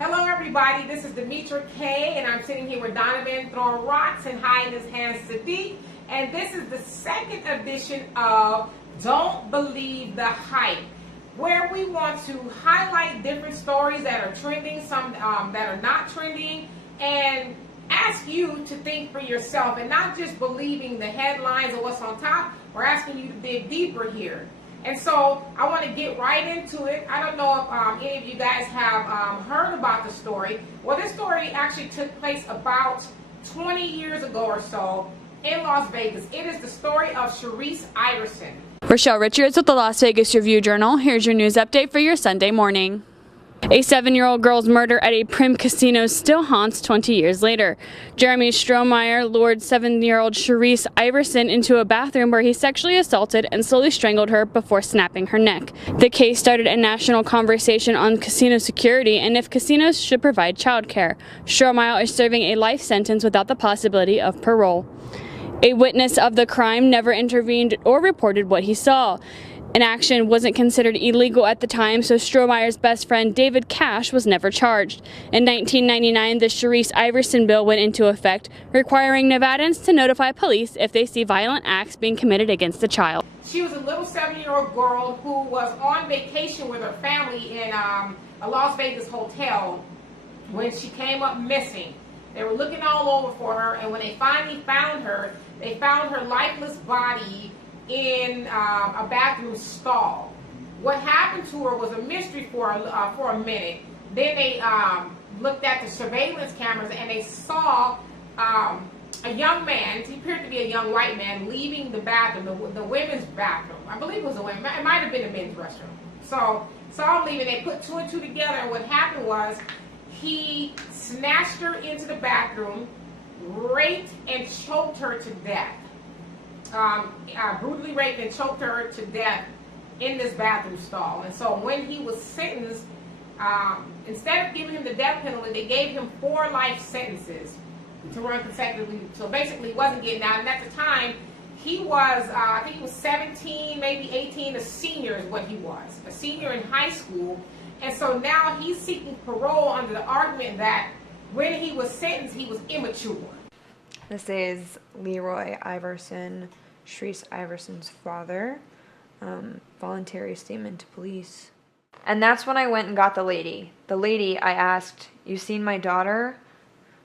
Hello everybody, this is Demetra K and I'm sitting here with Donovan throwing rocks and hiding his hands Sadiq, and this is the second edition of Don't Believe the Hype, where we want to highlight different stories that are trending, some that are not trending, and ask you to think for yourself and not just believing the headlines or what's on top. We're asking you to dig deeper here. And so I want to get right into it. I don't know if any of you guys have heard about the story. Well, this story actually took place about 20 years ago or so in Las Vegas. It is the story of ShareseIverson. Rochelle Richards with the Las Vegas Review-Journal. Here's your news update for your Sunday morning. A 7-year-old girl's murder at a Prim casino still haunts 20 years later. Jeremy Strohmeyer lured 7-year-old ShareseIverson into a bathroom where he sexually assaulted and slowly strangled her before snapping her neck. The case started a national conversation on casino security and if casinos should provide childcare. Strohmeyer is serving a life sentence without the possibility of parole. A witness of the crime never intervened or reported what he saw. An action wasn't considered illegal at the time, so Strohmeyer's best friend David Cash was never charged. In 1999, the ShareseIverson bill went into effect, requiring Nevadans to notify police if they see violent acts being committed against a child. She was a little 7-year-old girl who was on vacation with her family in a Las Vegas hotel when she came up missing. They were looking all over for her, and when they finally found her, they found her lifeless body in a bathroom stall. What happened to her was a mystery for a minute. Then they looked at the surveillance cameras and they saw a young man, he appeared to be a young white man, leaving the bathroom, the women's bathroom. I believe it was the women, it might have been the men's restroom. So saw him leaving, they put two and two together, and what happened was he snatched her into the bathroom, raped and choked her to death. Brutally raped and choked her to death in this bathroom stall. And so when he was sentenced, instead of giving him the death penalty, they gave him 4 life sentences to run consecutively. So basically he wasn't getting out. And at the time, he was, I think he was 17, maybe 18, a senior is what he was. A senior in high school. And so now he's seeking parole under the argument that when he was sentenced, he was immature. This is Leroy Iverson, ShareseIverson's father. Voluntary statement to police. And that's when I went and got the lady. The lady, I asked, "You seen my daughter?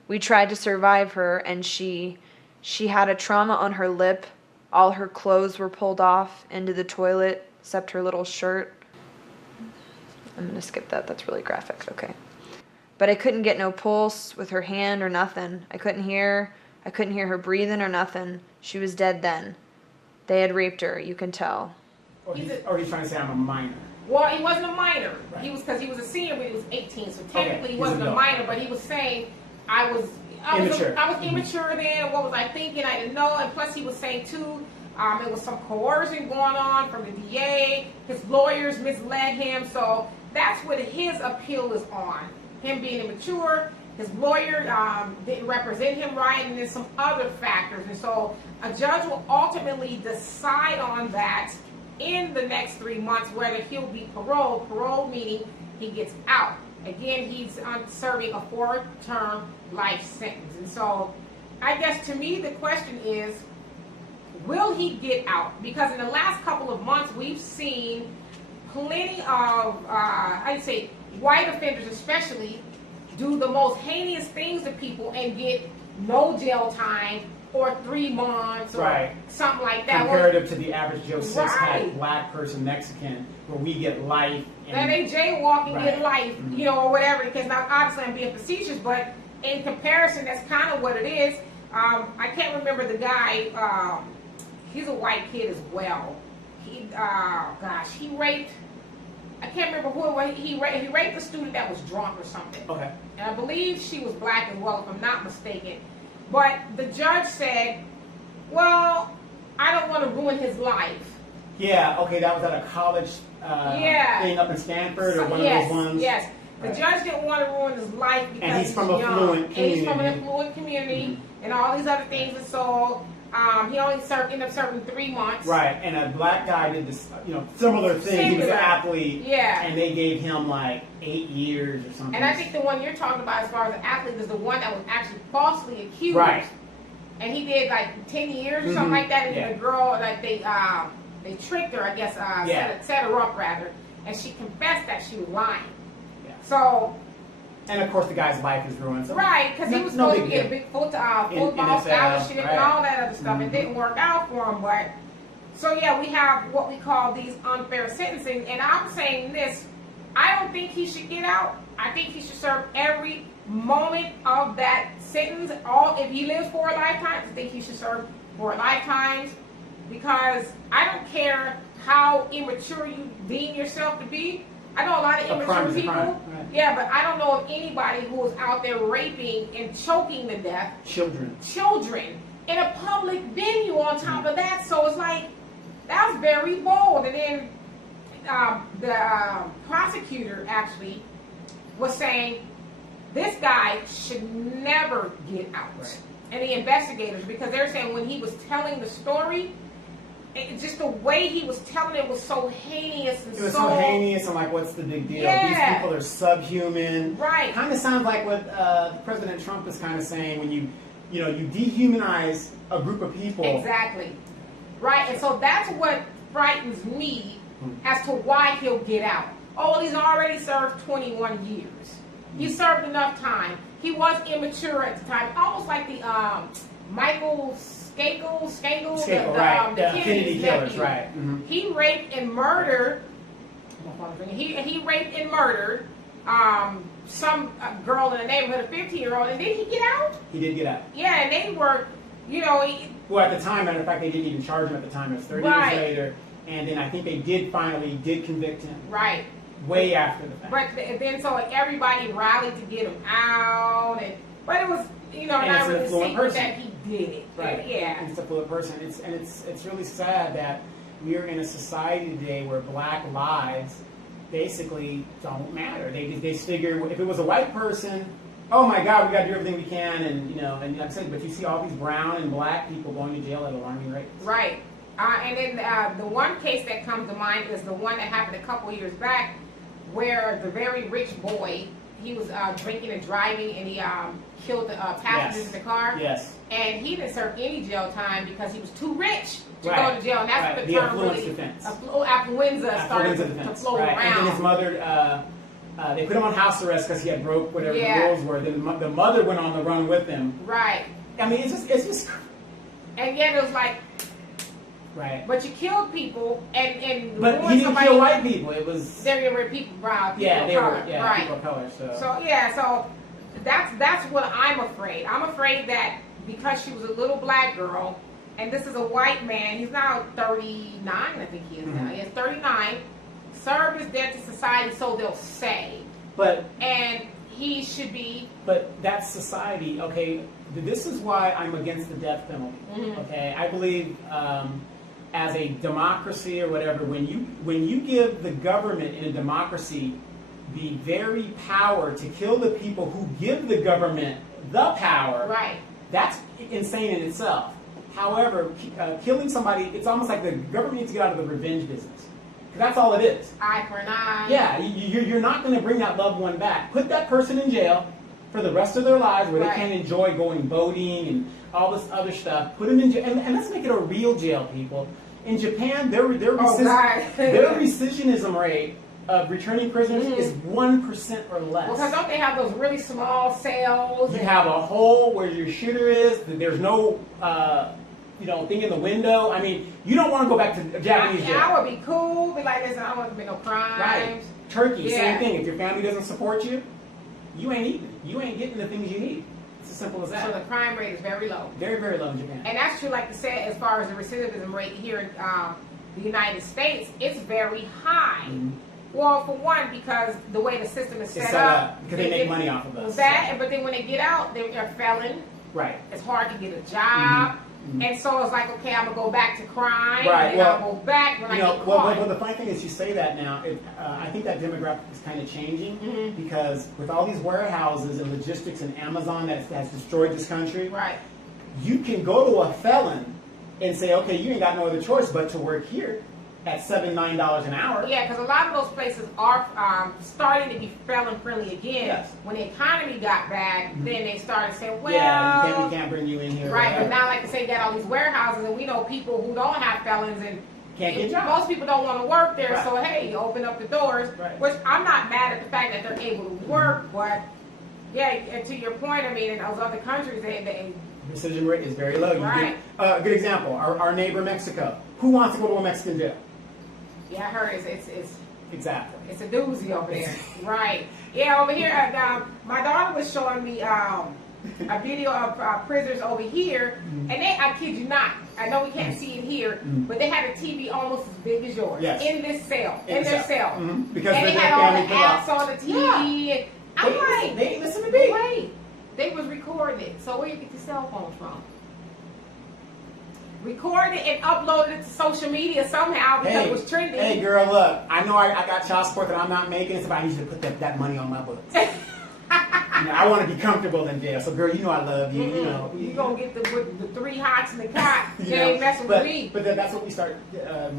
We tried to survive her and she had a trauma on her lip. All her clothes were pulled off into the toilet except her little shirt." I'm going to skip that. That's really graphic. Okay. But I couldn't get no pulse with her hand or nothing. I couldn't hear her breathing or nothing. She was dead then. They had raped her, you can tell. Or he's trying to say I'm a minor. Well, he wasn't a minor. Right. He was, because he was a senior when he was 18. So technically Okay, he wasn't a minor, but he was saying I was immature then. What was I thinking? I didn't know. And plus he was saying too, there was some coercion going on from the DA. His lawyers misled him. So that's what his appeal is on. Him being immature. His lawyer didn't represent him right, and then some other factors. And so a judge will ultimately decide on that in the next 3 months whether he'll be paroled. Parole meaning he gets out. Again, he's serving a 4-term life sentence. And so I guess to me the question is, will he get out? Because in the last couple of months we've seen plenty of, I'd say white offenders especially, do the most heinous things to people and get no jail time or 3 months or something like that. Comparative to the average Joe cis-het black person, Mexican, where we get life. And they jaywalking, get life, you know, or whatever. Because now, obviously, I'm being facetious, but in comparison, that's kind of what it is. I can't remember the guy. He's a white kid as well. He raped. I can't remember who it was. He raped a student that was drunk or something. Okay. And I believe she was black as well, if I'm not mistaken. But the judge said, well, I don't want to ruin his life. Yeah, okay, that was at a college thing up in Stanford or one of those ones? Yes. The judge didn't want to ruin his life because he's from an affluent community. And he's from an affluent community and all these other things. And so He only ended up serving 3 months. Right, and a black guy did this, similar thing. He was an athlete. Yeah. And they gave him like 8 years or something. And I think the one you're talking about as far as an athlete is the one that was actually falsely accused. Right. And he did like 10 years or something like that. And the girl, like they tricked her, I guess, set her up rather. And she confessed that she was lying. Yeah. So. And of course, the guy's life is ruined. So right, because he was supposed to get a big football scholarship and all that other stuff. It didn't work out for him, but so yeah, we have what we call these unfair sentencing. And I'm saying this: I don't think he should get out. I think he should serve every moment of that sentence. If he lives 4 lifetimes, I think he should serve 4 lifetimes, because I don't care how immature you deem yourself to be. I know a lot of immature people. Right. Yeah, but I don't know of anybody who is out there raping and choking to death children in a public venue on top of that. So it's like, that's very bold. And then the prosecutor actually was saying this guy should never get out. Right. And the investigators, because they're saying when he was telling the story, just the way he was telling it was so heinous and it was so heinous and like, what's the big deal? Yeah. These people are subhuman. Right. Kind of sounds like what President Trump was kind of saying when you dehumanize a group of people. Exactly. Right. And so that's what frightens me as to why he'll get out. Oh, he's already served 21 years. He served enough time. He was immature at the time, almost like the Michael Skagel, the Kennedy killers, right? He raped and murdered. He raped and murdered some girl in the neighborhood, a 15-year-old, and did he get out? He did get out. Yeah, and they were, well, at the time, matter of fact, they didn't even charge him at the time. It was 30 years later, and then I think they finally did convict him. Right. Way after the fact. But then so everybody rallied to get him out, but it was not really secret that he did it. Right. Yeah. It's a fluid person. It's really sad that we are in a society today where black lives basically don't matter. They figure if it was a white person, oh my God, we got to do everything we can, and and like I said, but you see all these brown and black people going to jail at alarming rates. Right. And then the one case that comes to mind is the one that happened a couple years back, where the very rich boy, he was drinking and driving, and he killed the passengers in the car. Yes. And he didn't serve any jail time because he was too rich to right. go to jail. And that's what the term really, defense. Affluenza started to float around. And then his mother, they put him on house arrest because he had broke whatever the rules were. Then the mother went on the run with him. Right. I mean, it's just. And yet it was like. Right. But you killed people, and but he didn't kill white people. It was. There were people brown, people of color. Right. People of color. So that's what I'm afraid. I'm afraid that because she was a little black girl, and this is a white man. He's now 39, I think he is now. He's 39. Served his debt to society, so they'll say. And he should be. But that's society. Okay. This is why I'm against the death penalty. Okay. I believe. As a democracy or whatever, when you give the government in a democracy the very power to kill the people who give the government the power, right? That's insane in itself. However, killing somebody, it's almost like the government needs to get out of the revenge business. That's all it is. Eye for an eye. Yeah, you're not going to bring that loved one back. Put that person in jail for the rest of their lives where they can't enjoy going boating and all this other stuff. Put them in jail. And let's make it a real jail, people. In Japan, their recidivism rate of returning prisoners is 1% or less. Well, because don't they have those really small cells? You have a hole where your shitter is. There's no thing in the window. I mean, you don't want to go back to Japanese jail. I would be cool. Be like, listen, I don't want to commit no crimes. Right. Turkey, same thing. If your family doesn't support you, you ain't eating. You ain't getting the things you need. It's as simple as that. So the crime rate is very low. Very, very low in Japan. And that's true, like you said, as far as the recidivism rate here in the United States, it's very high. Well, for one, because the way the system is set up. Because they make money off of us. But then when they get out, they're a felon. Right. It's hard to get a job. And so it's like, okay, I'm going to go back to crime. Right. And I'll go back when I get caught. Well, the funny thing is you say that now. I think that demographic is kind of changing because with all these warehouses and logistics and Amazon that has destroyed this country, you can go to a felon and say, okay, you ain't got no other choice but to work here at $7, $9 an hour. Yeah, because a lot of those places are starting to be felon friendly again. Yes. When the economy got bad, then they started saying, well, yeah, we can't bring you in here. Right, but now, like I say, you got all these warehouses, and we know people who don't have felons, and can't get jobs. Most people don't want to work there, Right. so hey, you open up the doors. Right. Which I'm not mad at the fact that they're able to work, but yeah, and to your point, I mean, in those other countries, they Decision rate is very low. Right. A good example, our neighbor Mexico. Who wants to go to a Mexican jail? yeah, I heard it's Exactly. it's a doozy over there. Right. Yeah, over here, my daughter was showing me a video of prisoners over here, and I kid you not, I know we can't see it here, but they had a TV almost as big as yours in this cell, in their cell. Because and they had all the apps on the TV. Yeah. And I'm like, they ain't listen to me. wait, they was recording it. So where you get your cell phones from? Recorded it and uploaded it to social media somehow because it was trending. Hey, girl, look, I know I got child support that I'm not making. It's about I need you to put that money on my books. I want to be comfortable in jail. So, girl, you know I love you. You know, you gonna get the 3 hots in the cot. You know, ain't messing with me. But that's what we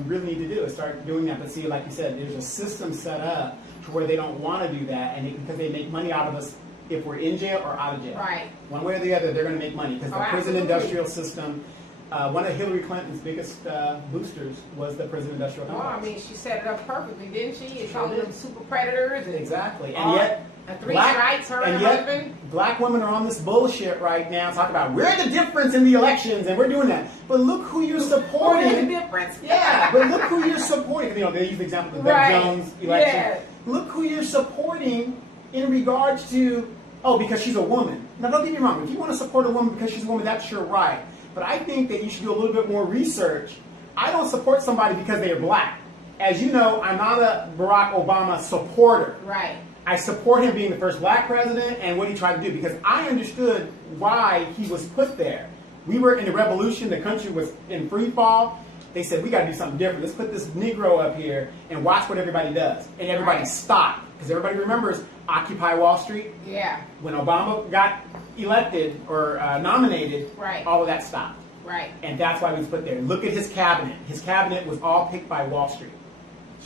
really need to do is start doing that. But see, like you said, there's a system set up to where they don't want to do that, and because they make money out of us if we're in jail or out of jail. Right. One way or the other, they're going to make money because the prison industrial system. One of Hillary Clinton's biggest boosters was the prison industrial complex. I mean, she set it up perfectly, didn't she? It's all them super predators. And exactly. And yet, three strikes, her and her husband. Black women are on this bullshit right now, talking about we're the difference in the elections and we're doing that. But look who you're supporting. Who's the difference? Yeah, but look who you're supporting. You know, they use the example of the Doug Jones election. Yeah. Look who you're supporting in regards to, because she's a woman. Now, don't get me wrong. If you want to support a woman because she's a woman, that's your right. But I think that you should do a little bit more research. I don't support somebody because they are black. As you know, I'm not a Barack Obama supporter. Right. I support him being the first black president and what he tried to do because I understood why he was put there. We were in the revolution. The country was in free fall. They said, we got to do something different. Let's put this Negro up here and watch what everybody does. And everybody stopped. Because everybody remembers Occupy Wall Street. Yeah. When Obama got elected or nominated, all of that stopped. Right. And that's why he was put there. Look at his cabinet. His cabinet was all picked by Wall Street.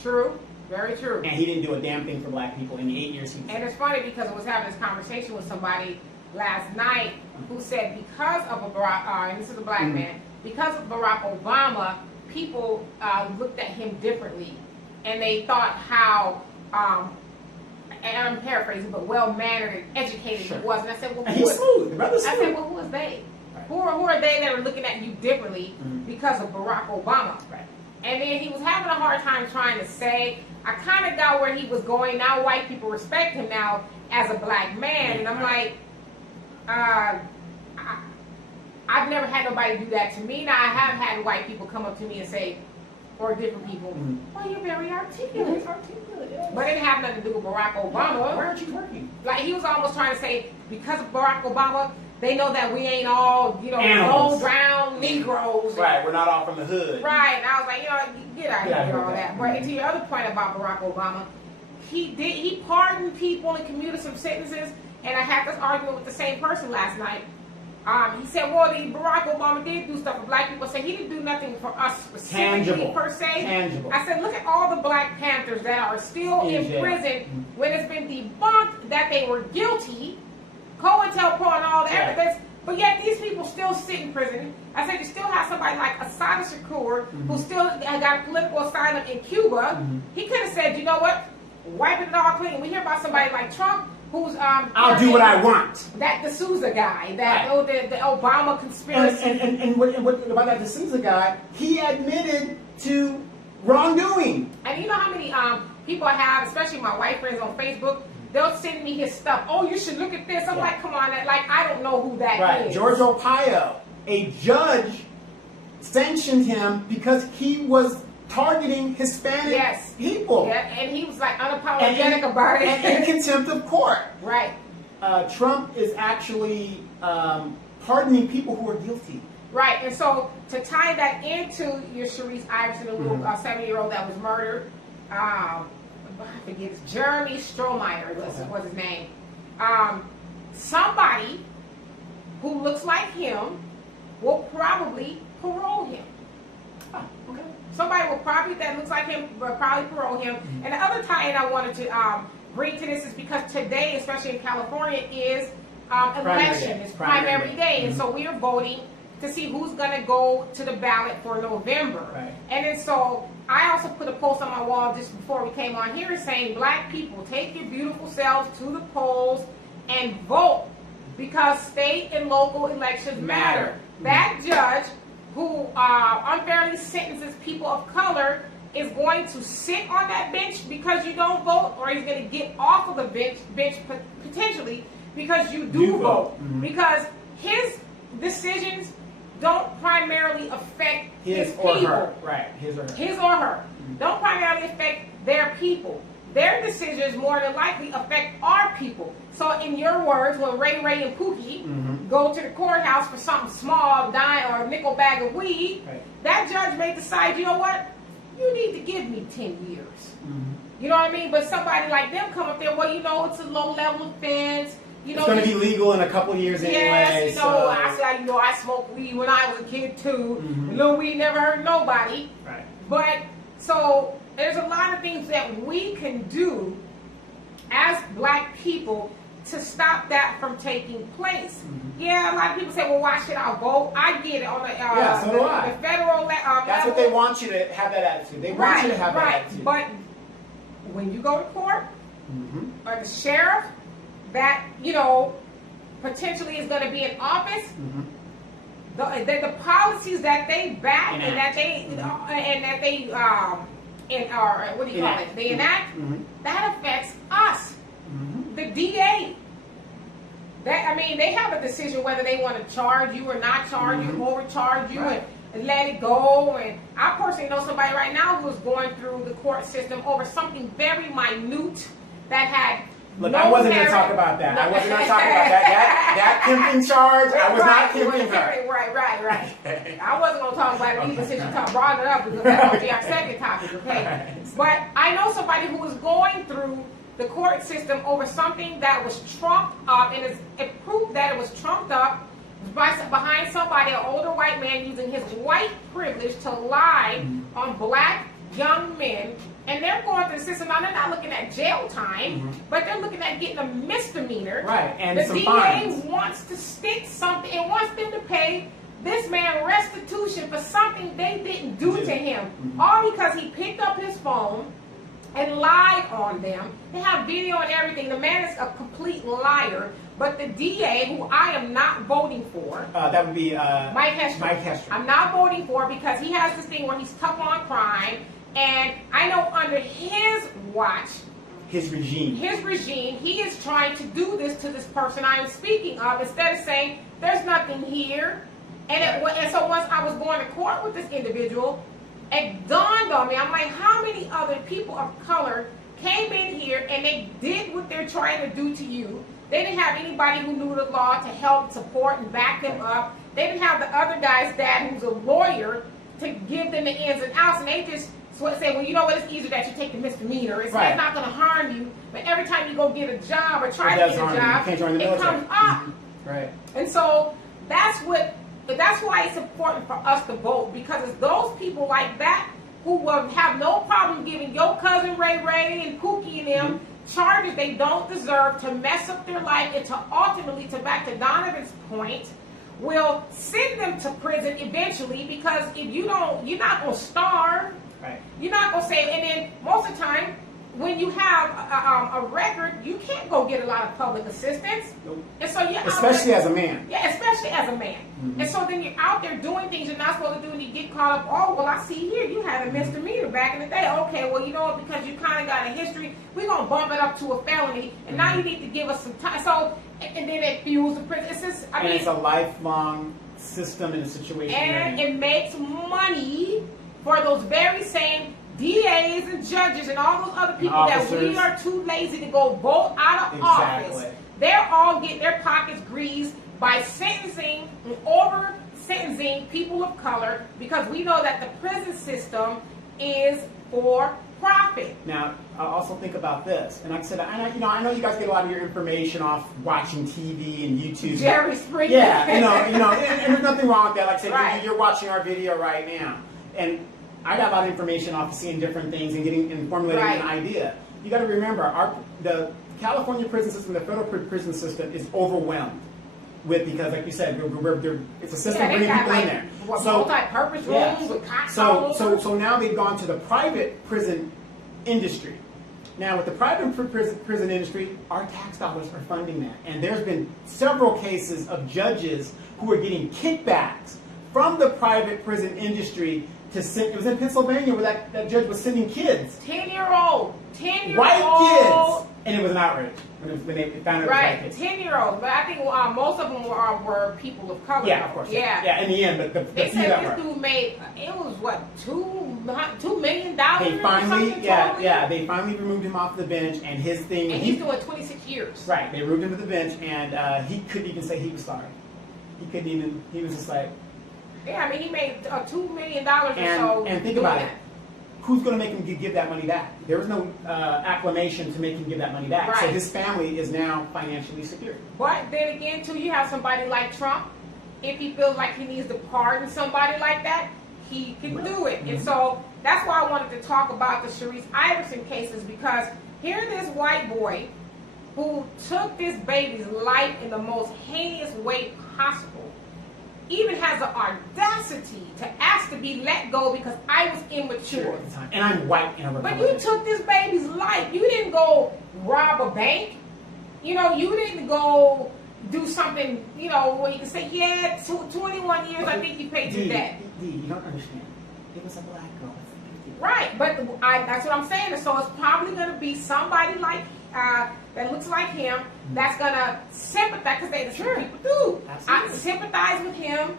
True. Very true. And he didn't do a damn thing for black people in the 8 years he was And it's funny because I was having this conversation with somebody last night who said because of and this is a black man, because of Barack Obama, people looked at him differently. And they thought how, and I'm paraphrasing, but well-mannered and educated he was. And I said, well, he's smooth. The brother's smooth. I said, well, who is they? Right. Who are they that are looking at you differently because of Barack Obama? Right. And then he was having a hard time trying to say, I kind of got where he was going. Now white people respect him now as a black man. And I'm like, I've never had nobody do that to me. Now I have had white people come up to me and say, or different people, well, you're very articulate. Yes. But it didn't have nothing to do with Barack Obama. Why aren't you working? Like he was almost trying to say, because of Barack Obama, they know that we ain't all, low brown Negroes. Right, we're not all from the hood. Right, and I was like, get out of here with all that. But to your other point about Barack Obama, he pardoned people and commuted some sentences, and I had this argument with the same person last night. He said, well, Barack Obama did do stuff for black people. I said, he didn't do nothing for us specifically per se. Tangible. I said, look at all the Black Panthers that are still in prison when it's been debunked that they were guilty, COINTELPRO and all the evidence, but yet these people still sit in prison. I said, you still have somebody like Assad Shakur who still got political asylum in Cuba. He could have said, you know what, wipe it all clean. We hear about somebody like Trump who's I'll do what I want. That D'Souza guy, the Obama conspiracy. And what about that D'Souza guy? He admitted to wrongdoing. And you know how many people I have, especially my white friends on Facebook, they'll send me his stuff. Oh, you should look at this. I'm like, come on, I don't know who that is. George Arpaio, a judge sanctioned him because he was targeting Hispanic people. Yeah, and he was like unapologetic about it. And in contempt of court. Right. Trump is actually pardoning people who are guilty. Right, and so to tie that into your ShareseIverson, the little 7-year-old that was murdered, I forget, it's Jeremy Strohmeyer was his name. Somebody who looks like him will probably parole him. Oh, okay. Somebody will probably, that looks like him, will probably parole him. And the other tie-in I wanted to bring to this is because today, especially in California, is election. It's primary day. And so we are voting to see who's going to go to the ballot for November. Right. And then so I also put a post on my wall just before we came on here saying, Black people, take your beautiful selves to the polls and vote, because state and local elections matter. That judge who unfairly sentences people of color is going to sit on that bench because you don't vote, or he's going to get off of the bench potentially because you do vote. Because his decisions don't primarily affect his or people. her. Right, his or her. His or her. Don't primarily affect their people. Their decisions more than likely affect our people. So in your words, when Ray and Pookie go to the courthouse for something small, dime or a nickel bag of weed, that judge may decide, you know what? You need to give me 10 years. You know what I mean? But somebody like them come up there, well, you know, it's a low-level offense. You know, it's going to be legal in a couple of years anyway. Yes, you know, I smoked weed when I was a kid too. Little weed never hurt nobody. Right. But so there's a lot of things that we can do as Black people to stop that from taking place. Yeah, a lot of people say, well, why should I vote? I get it on the, so do I. The federal That's level. what they want you to have that attitude. They want you to have that attitude. But when you go to court, or the sheriff that, you know, potentially is going to be in office, the policies that they back and that they what do you call it? They enact, that affects us. The DA, they have a decision whether they want to charge you or not charge you, overcharge you, and let it go. And I personally know somebody right now who's going through the court system over something very minute that had Look, I wasn't going to talk about that. I wasn't going to talk about that. That pimping charge, I was not pimping her. Right. I wasn't going to talk about it either since you brought it up, because that will be our second topic, okay? But I know somebody who was going through the court system over something that was trumped up, and it proved that it was trumped up behind somebody, an older white man, using his white privilege to lie on Black young men. And they're going through the system. Now, they're not looking at jail time, but they're looking at getting a misdemeanor. Right, and the some DA fines. wants to stick something and wants them to pay this man restitution for something they didn't do to him. All because he picked up his phone and lied on them. They have video and everything. The man is a complete liar. But the DA, who I am not voting for, that would be Mike Hester. Mike Hester. I'm not voting for, because he has this thing where he's tough on crime. And I know under his watch, his regime, he is trying to do this to this person I am speaking of, instead of saying, there's nothing here. And so once I was going to court with this individual, it dawned on me, I'm like, how many other people of color came in here and they did what they're trying to do to you? They didn't have anybody who knew the law to help, support, and back them up. They didn't have the other guy's dad, who's a lawyer, to give them the ins and outs, and they just say, well, you know what, it's easier that you take the misdemeanor. It's not going to harm you, but every time you go get a job or try to get a job, it comes up. Right. And so that's why it's important for us to vote, because it's those people like that who will have no problem giving your cousin Ray and Pookie and them charges they don't deserve, to mess up their life, and to ultimately, back to Donovan's point, will send them to prison eventually, because if you don't, you're not going to starve. Right. You're not going to say, and then most of the time, when you have a record, you can't go get a lot of public assistance. Nope. And so you're especially as a man. Yeah, especially as a man. And so then you're out there doing things you're not supposed to do, and you get caught up, oh, well, I see here you had a misdemeanor back in the day. Okay, well, you know what, because you kind of got a history, we're going to bump it up to a felony, and now you need to give us some time. So, and then it fuels the prison. It's just, I mean, it's a lifelong system and a situation. And it makes money for those very same DAs and judges and all those other people that we are too lazy to go vote out of office. They're all getting their pockets greased by sentencing and over-sentencing people of color, because we know that the prison system is for profit. Now, also think about this, and like I said, I know you guys get a lot of your information off watching TV and YouTube. Jerry Springer. Yeah, and there's nothing wrong with that. Like I said, you're watching our video right now. and I got a lot of information off of seeing different things and formulating Right. an idea. You got to remember, the California prison system, the federal prison system, is overwhelmed because, like you said, it's a system bringing people in there. Multi-purpose rooms with cots all over. So now they've gone to the private prison industry. Now, with the private prison industry, our tax dollars are funding that. And there's been several cases of judges who are getting kickbacks from the private prison industry to send. It was in Pennsylvania where that judge was sending kids. 10-year-old. White kids. And it was an outrage when they found out it was white kids. 10-year-olds. But I think most of them were people of color. Yeah, of course. Yeah. In the end, but they few that said this were. dude made, it was what, $2 million? They finally, totally? they finally removed him off the bench, and his thing. And he's doing 26 years. Right, they removed him to the bench, and he couldn't even say he was sorry. He couldn't even. He was just like. Yeah, I mean, he made $2 million or so. And think about it. Who's going to make him give that money back? There was no acclamation to make him give that money back. Right. So his family is now financially secure. But then again, too, you have somebody like Trump. If he feels like he needs to pardon somebody like that, he can do it. And so that's why I wanted to talk about the ShareseIverson cases, because here this white boy who took this baby's life in the most heinous way possible even has the audacity to ask to be let go because I was immature. And I'm white and a But Republican. you took this baby's life. You didn't go rob a bank. You didn't go do something, where you can say, yeah, 21 years, I think you paid your debt. You don't understand. It was a black girl. Right, but that's what I'm saying. So it's probably going to be somebody like that looks like him that's going to sympathize, because that's what people do. I sympathize with him.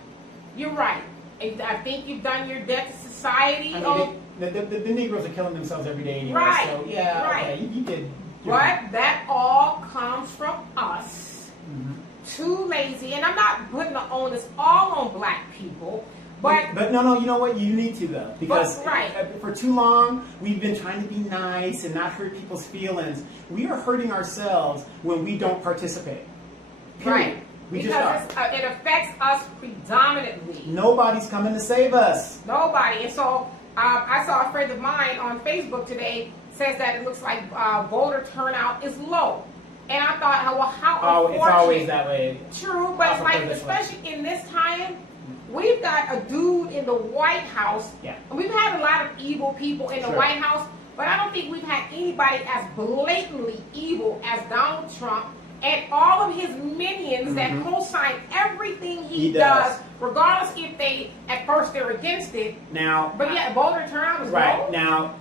You're right. I think you've done your debt to society. The Negroes are killing themselves every day anyway. Right. So, yeah, Right. okay, you did. But that all comes from us. Too lazy. And I'm not putting the onus all on black people. But no, you know what? You need to, though. Because right. For too long, we've been trying to be nice and not hurt people's feelings. We are hurting ourselves when we don't participate. Period. Right. We because just are. It affects us predominantly. Nobody's coming to save us. Nobody. And so I saw a friend of mine on Facebook today says that it looks like voter turnout is low. And I thought, well, how unfortunate. It's always that way. True, but it's like, especially in this time, we've got a dude in the White House. Yeah. And we've had a lot of evil people in the White House, but I don't think we've had anybody as blatantly evil as Donald Trump and all of his minions that co-sign everything he does, regardless if they, at first, they're against it. Now, but yeah, voter turnout is right. low. Now,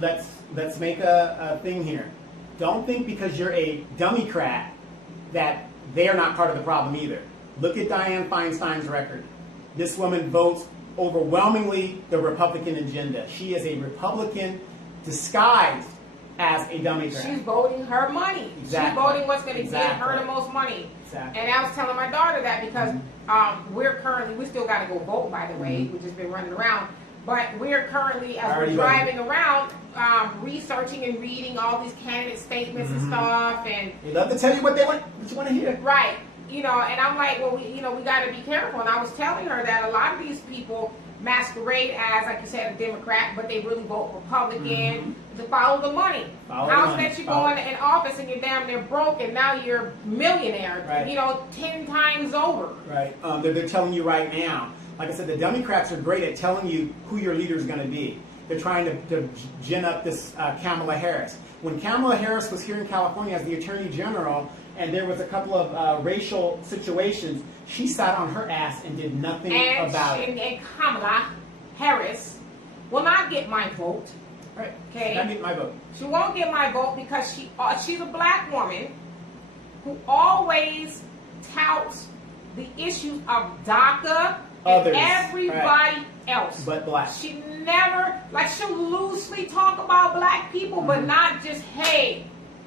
let's make a thing here. Don't think because you're a Democrat that they're not part of the problem either. Look at Dianne Feinstein's record. This woman votes overwhelmingly the Republican agenda. She is a Republican disguised as a Democrat. She's voting her money. Exactly. She's voting what's going to get her the most money. Exactly. And I was telling my daughter that because we still got to go vote, by the way. We've just been running around. But we're currently, as we're driving around, researching and reading all these candidate statements and stuff. And they love to tell you what you want to hear. Right. And I'm like, well, we got to be careful. And I was telling her that a lot of these people masquerade as, like you said, a Democrat, but they really vote Republican to follow the money. How's that you go in office and you're damn near broke and now you're a millionaire, 10 times over. Right. They're telling you right now. Like I said, the Democrats are great at telling you who your leader is going to be. They're trying to gin up this Kamala Harris. When Kamala Harris was here in California as the Attorney General, and there was a couple of racial situations, she sat on her ass and did nothing about it. And Kamala Harris will not get my vote. Right. Okay. She not get my vote. She won't get my vote because she's a black woman who always touts the issues of DACA and everybody else. But black. She never, she'll loosely talk about black people, but not just, hey.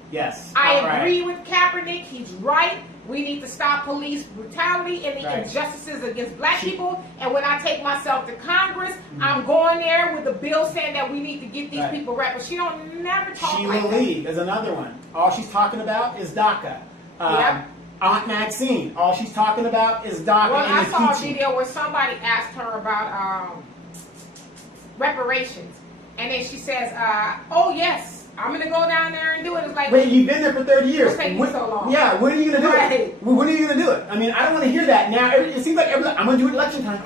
Yes. I agree with Kaepernick. He's right. We need to stop police brutality and the injustices against black people. And when I take myself to Congress, I'm going there with a bill saying that we need to get these people right. But she don't never talk She like will that. leave is another one. All she's talking about is DACA. Aunt Maxine, all she's talking about is DACA. Well, and I saw a teaching. video where somebody asked her about reparations. And then she says, oh yes, I'm going to go down there and do it. It's like, wait, you've been there for 30 years. What's taking you so long? Yeah, when are you going to do Right. it? When are you going to do it? I mean, I don't want to hear that now. It seems like I'm going to do it election time.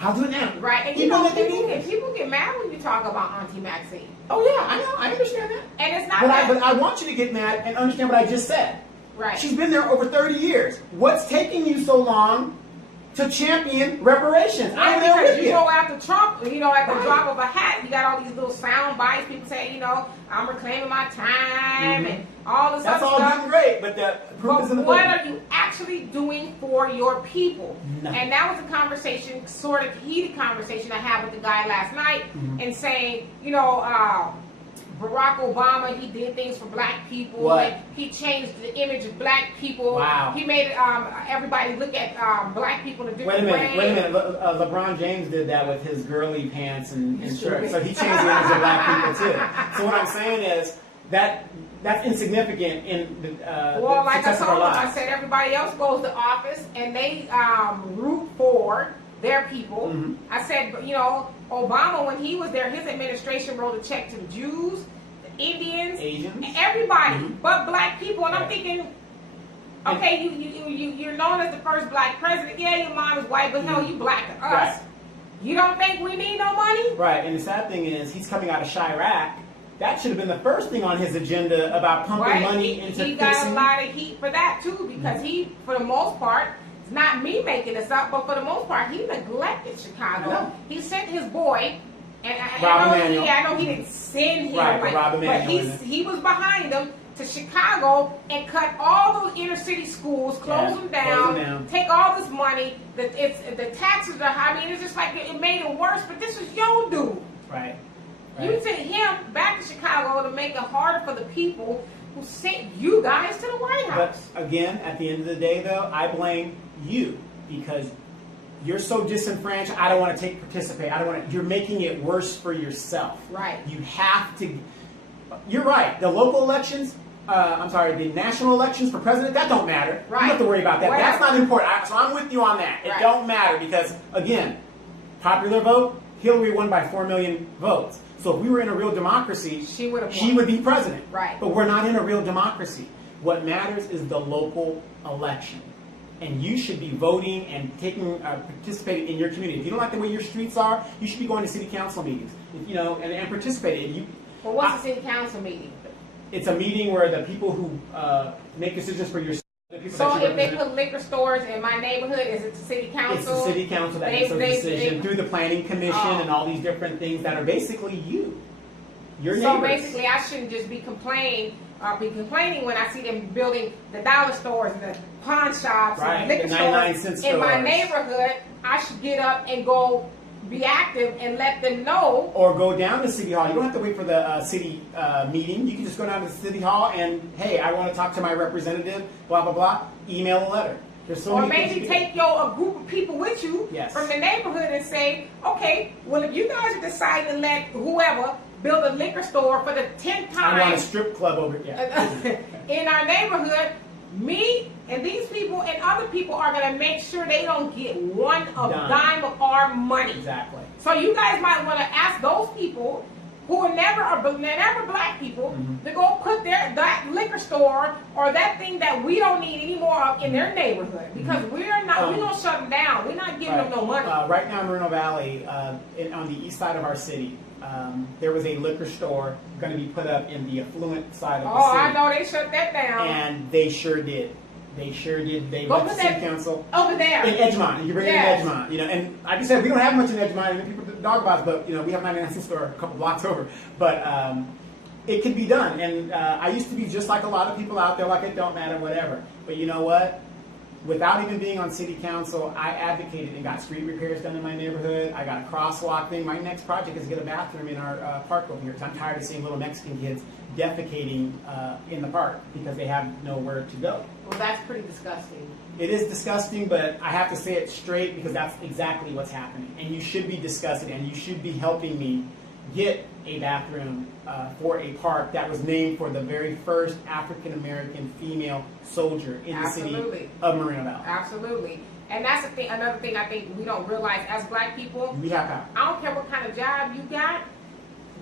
I'll do it now. Right, and people get mad when you talk about Auntie Maxine. Oh yeah, I know. I understand that. And it's not But I want you to get mad and understand what I just said. Right. She's been there over 30 years. What's taking you so long to champion reparations? I'm there because with you you. go after Trump, at the Right. drop of a hat, you got all these little sound bites. People say, I'm reclaiming my time and all this That's other all stuff. good and great, but the proof is in the What pudding. are you actually doing for your people? Nothing. And that was a conversation, sort of heated conversation I had with the guy last night, and saying, Barack Obama, he did things for black people. What? And he changed the image of black people. Wow. He made everybody look at black people in a different way. Wait a minute. LeBron James did that with his girly pants and Sure shirts. did. So he changed the image of black people too. So what I'm saying is that's insignificant in the Well, like I success of our told him, I lives. said everybody else goes to office and they root for their people. Mm-hmm. I said, Obama, when he was there, his administration wrote a check to the Jews, the Indians, Asians. everybody, but black people. And I'm Right. thinking, okay, you're known as the first black president. Yeah, your mom is white, but hell, you black to us. Right. You don't think we need no money? Right, and the sad thing is he's coming out of Chirac. That should have been the first thing on his agenda about pumping money into he got fixing. a lot of heat for that too, because he, for the most part, it's not me making this up, but for the most part, he neglected I Chicago. know. He sent his boy, and Rob Emanuel. I know he didn't send him, Right, but Rob but Emanuel, he was behind them to Chicago and cut all those inner city schools, close them down, take all this money. The taxes are high. I mean, it's just like it made it worse. But this was your dude. Right. You sent him back to Chicago to make it harder for the people who sent you guys to the White House. But again, at the end of the day, though, I blame you because you're so disenfranchised. I don't want to participate. I don't want to. You're making it worse for yourself. Right. You have to. You're right. The local elections. The national elections for president. That don't matter. Right. You don't have to worry about that. Whatever. That's not important. So I'm with you on that. It Right. don't matter because again, popular vote. Hillary won by 4 million votes. So if we were in a real democracy, She would have she won. would be president. Right. But we're not in a real democracy. What matters is the local election. And you should be voting and participating in your community. If you don't like the way your streets are, you should be going to city council meetings, and participating. Well, what's the city council meeting? It's a meeting where the people who make decisions for your the people So that you if they represent, put liquor stores in my neighborhood, is it the city council? it's the city council that makes those decisions through the planning commission and all these different things that are basically your neighbors. So basically, I shouldn't just be complaining when I see them building the dollar stores and the pawn shops Right, and liquor the 99 stores cent in my stores. neighborhood. I should get up and go be active and let them know. Or go down to City Hall. You don't have to wait for the city meeting. You can just go down to City Hall and, hey, I want to talk to my representative, blah, blah, blah. Email a letter. There's so Or many things maybe you can take a group of people with you Yes. from the neighborhood and say, okay, well, if you guys decide to let whoever build a liquor store for the 10th do. I want a time strip club over here. in our neighborhood, me and these people and other people are going to make sure they don't get one dime of our money. Exactly. So you guys might want to ask those people who are never black people to go put that liquor store or that thing that we don't need anymore of in their neighborhood, because we don't shut them down. We're not giving them no money. Right now in Moreno Valley, on the east side of our city, there was a liquor store going to be put up in the affluent side of the city. I know they shut that down. And they sure did. They sure did. They Go went to put city that council. over there. In Edgemont. You bring Yes. it in Edgemont. And like I said, we don't have much in Edgemont. And people dog about it, but we have 99 cent store a couple blocks over. But it can be done. And I used to be just like a lot of people out there, like it don't matter, whatever. But you know what? Without even being on city council, I advocated and got street repairs done in my neighborhood. I got a crosswalk thing. My next project is to get a bathroom in our park over here, because I'm tired of seeing little Mexican kids defecating in the park because they have nowhere to go. Well, that's pretty disgusting. It is disgusting, but I have to say it straight because that's exactly what's happening. And you should be disgusted, and you should be helping me get a bathroom for a park that was named for the very first African-American female soldier in the city of Moreno Valley. Absolutely. And that's the thing. Another thing I think we don't realize as black people. We have power. I don't care what kind of job you got.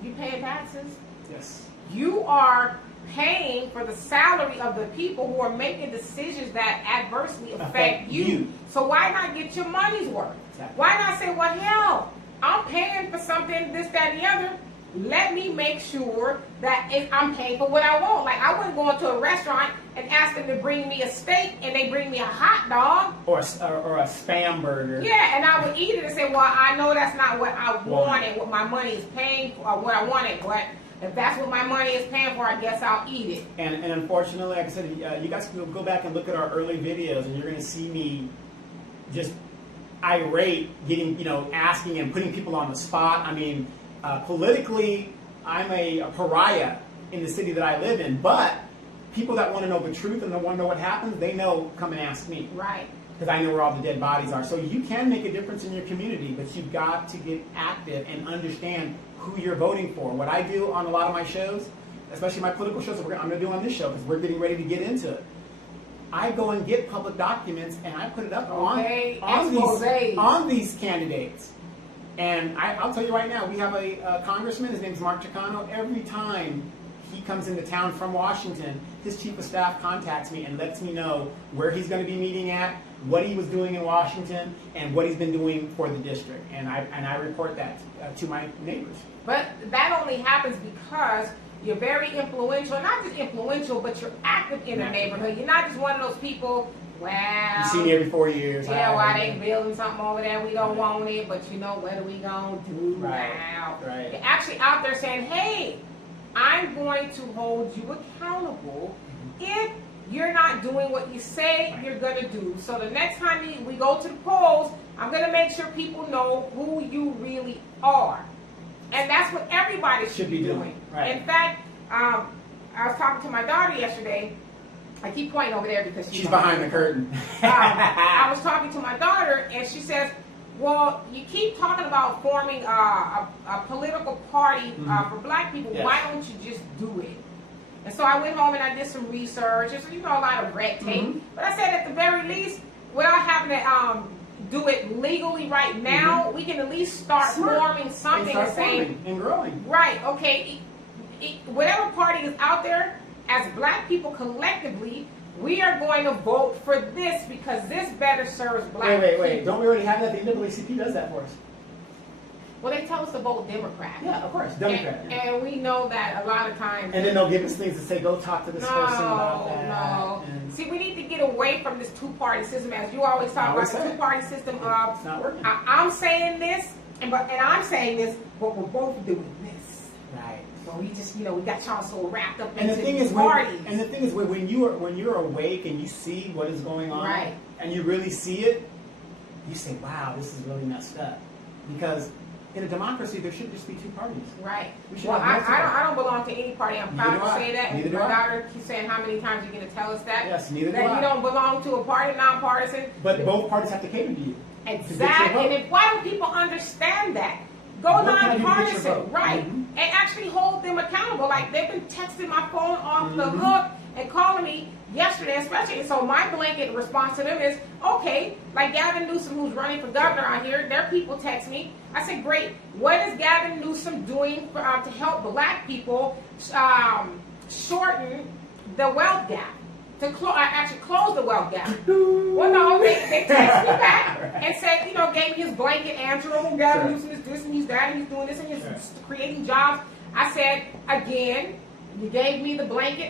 You paying taxes. Yes. You are paying for the salary of the people who are making decisions that adversely affect you. So why not get your money's worth? Exactly. Why not say, well, hell, I'm paying for something, this, that, and the other. Let me make sure that I'm paying for what I want. Like, I wouldn't go into a restaurant and ask them to bring me a steak and they bring me a hot dog. Or a Spam burger. Yeah, and I would eat it and say, well, I know that's not what I wanted, what my money is paying for, or what I wanted. But if that's what my money is paying for, I guess I'll eat it. And unfortunately, like I said, you guys can go back and look at our early videos and you're going to see me just irate, getting, asking and putting people on the spot. I mean, politically, I'm a pariah in the city that I live in, but people that want to know the truth and that want to know what happens, they know, come and ask me. Right. Because I know where all the dead bodies are. So you can make a difference in your community, but you've got to get active and understand who you're voting for. What I do on a lot of my shows, especially my political shows that I'm going to do on this show, because we're getting ready to get into it, I go and get public documents and I put it up on these candidates. And I'll tell you right now, we have a congressman, his name's Mark Chicano. Every time he comes into town from Washington, his chief of staff contacts me and lets me know where he's going to be meeting at, what he was doing in Washington, and what he's been doing for the district. And I report that to my neighbors. But that only happens because you're very influential, not just influential, but you're active in the neighborhood. You're not just one of those people, well, you see me every 4 years. Yeah, why they building something over there, we don't want it, but what are we going to do now? Right. You're actually out there saying, hey, I'm going to hold you accountable if you're not doing what you say you're going to do. So the next time we go to the polls, I'm going to make sure people know who you really are. And that's what everybody should be doing. Right. In fact, I was talking to my daughter yesterday. I keep pointing over there because she's behind the curtain. I was talking to my daughter, and she says, well, you keep talking about forming a political party for black people. Yes. Why don't you just do it? And so I went home and I did some research. There's a lot of red tape. But I said at the very least, without having to do it legally right now, we can at least start forming something and saying, and growing. Right, okay, whatever party is out there, as black people collectively, we are going to vote for this because this better serves black people. Wait. Don't we already have that? The NAACP does that for us. Well, they tell us to vote Democrat. Yeah, of course, Democrat. And we know that a lot of times. And then they'll give us things to say, go talk to this person about that. No. See, we need to get away from this two-party system, as you always talk about the two-party system of. It's not working. I'm saying this, and I'm saying this, but we're both doing this. Right. So we just, we got y'all so wrapped up And into the thing these is, parties. and the thing is, when you're awake and you see what is going on, right, and you really see it, you say, "Wow, this is really messed up." Because in a democracy, there should just be two parties. Right. We should Well, have I don't belong to any party. I'm proud to say that. Neither do My I. daughter keeps saying, how many times are you going to tell us that? Yes, neither do that I. you don't belong to a party, nonpartisan. But both parties have to cater to you. Exactly. And why don't people understand that? Go nonpartisan, right? And actually hold them accountable. Like, they've been texting my phone off the hook and calling me yesterday, especially. So my blanket response to them is, okay, like Gavin Newsom, who's running for governor out here, their people text me. I said, great. What is Gavin Newsom doing to help black people shorten the wealth gap? To actually close the wealth gap. Well, no, they text me back and said, gave me his blanket answer. Oh, Gavin Newsom is this and he's that and he's doing this and he's creating jobs. I said, again, you gave me the blanket